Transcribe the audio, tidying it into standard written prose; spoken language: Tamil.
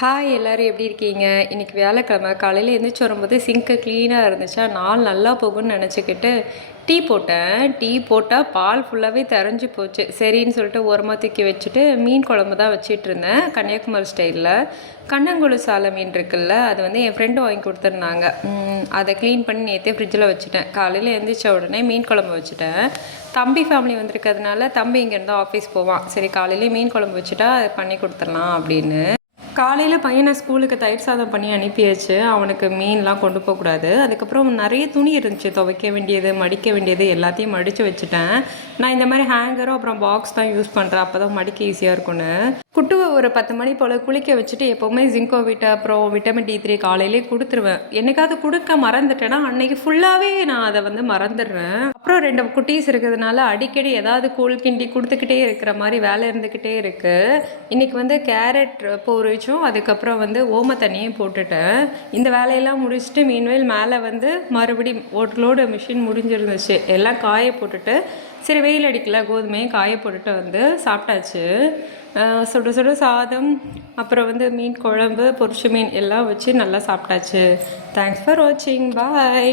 ஹாய் எல்லோரும் எப்படி இருக்கீங்க? இன்றைக்கி வியாழக்கிழமை காலையில் எழுந்திரிச்சு வரும்போது சிங்க்கு க்ளீனாக இருந்துச்சா, நாள் நல்லா போகும்னு நினச்சிக்கிட்டு டீ போட்டேன். டீ போட்டால் பால் ஃபுல்லாகவே தெரிஞ்சு போச்சு. சரின்னு சொல்லிட்டு ஓரமாக தூக்கி வச்சுட்டு மீன் குழம்பு தான் வச்சிட்டு இருந்தேன், கன்னியாகுமரி ஸ்டைலில். கண்ணங்குழு சாலை மீன் இருக்குல்ல, அது வந்து என் ஃப்ரெண்டு வாங்கி கொடுத்துருந்தாங்க. அதை க்ளீன் பண்ணி நேற்றே ஃப்ரிட்ஜில் வச்சுட்டேன். காலையில் எழுந்திரிச்ச உடனே மீன் குழம்பு வச்சுட்டேன். தம்பி ஃபேமிலி வந்திருக்கிறதுனால தம்பி இங்கேருந்து ஆஃபீஸ் போவான். சரி காலையிலே மீன் குழம்பு வச்சுட்டா பண்ணி கொடுத்துடலாம் அப்படின்னு. காலையில் பையனை ஸ்கூலுக்கு தயிர் சாதம் பண்ணி அனுப்பியாச்சு. அவனுக்கு மீன்லாம் கொண்டு போகக்கூடாது. அதுக்கப்புறம் நிறைய துணி இருந்துச்சு, துவைக்க வேண்டியது மடிக்க வேண்டியது எல்லாத்தையும் மடித்து வச்சுட்டேன். நான் இந்த மாதிரி ஹேங்கரும் அப்புறம் பாக்ஸ் தான் யூஸ் பண்ணுறேன், அப்போ தான் மடிக்க ஈஸியாக இருக்கும்னு. குட்டுவை ஒரு 10 மணி போல் குளிக்க வச்சுட்டு எப்போவுமே ஜிங்கோ விட்டா அப்புறம் விட்டமின் D3 காலையிலே கொடுத்துருவேன். என்னைக்காவது கொடுக்க மறந்துட்டேன்னா அன்னைக்கு ஃபுல்லாகவே நான் அதை வந்து மறந்துடுறேன். அப்புறம் 2 குட்டீஸ் இருக்கிறதுனால அடிக்கடி ஏதாவது கூழ் கிண்டி கொடுத்துக்கிட்டே இருக்கிற மாதிரி வேலை இருந்துக்கிட்டே இருக்குது. இன்றைக்கி வந்து கேரட் பொரிச்சும் அதுக்கப்புறம் வந்து ஓம தண்ணியும் போட்டுட்டேன். இந்த வேலையெல்லாம் முடிச்சுட்டு மீன்வேல் மேலே வந்து மறுபடியும் ஒரு லோடு மிஷின் முடிஞ்சிருந்துச்சு, எல்லாம் காய போட்டுட்டு சரி வெயில் அடிக்கல கோதுமையும் காய போட்டுட்டு வந்து சாப்பிட்டாச்சு. சுட சுட சாதம் அப்புறம் வந்து மீன் குழம்பு பொரிச்ச மீன் எல்லாம் வச்சு நல்லா சாப்பிட்டாச்சு. தேங்க்ஸ் ஃபார் வாட்சிங். பாய்.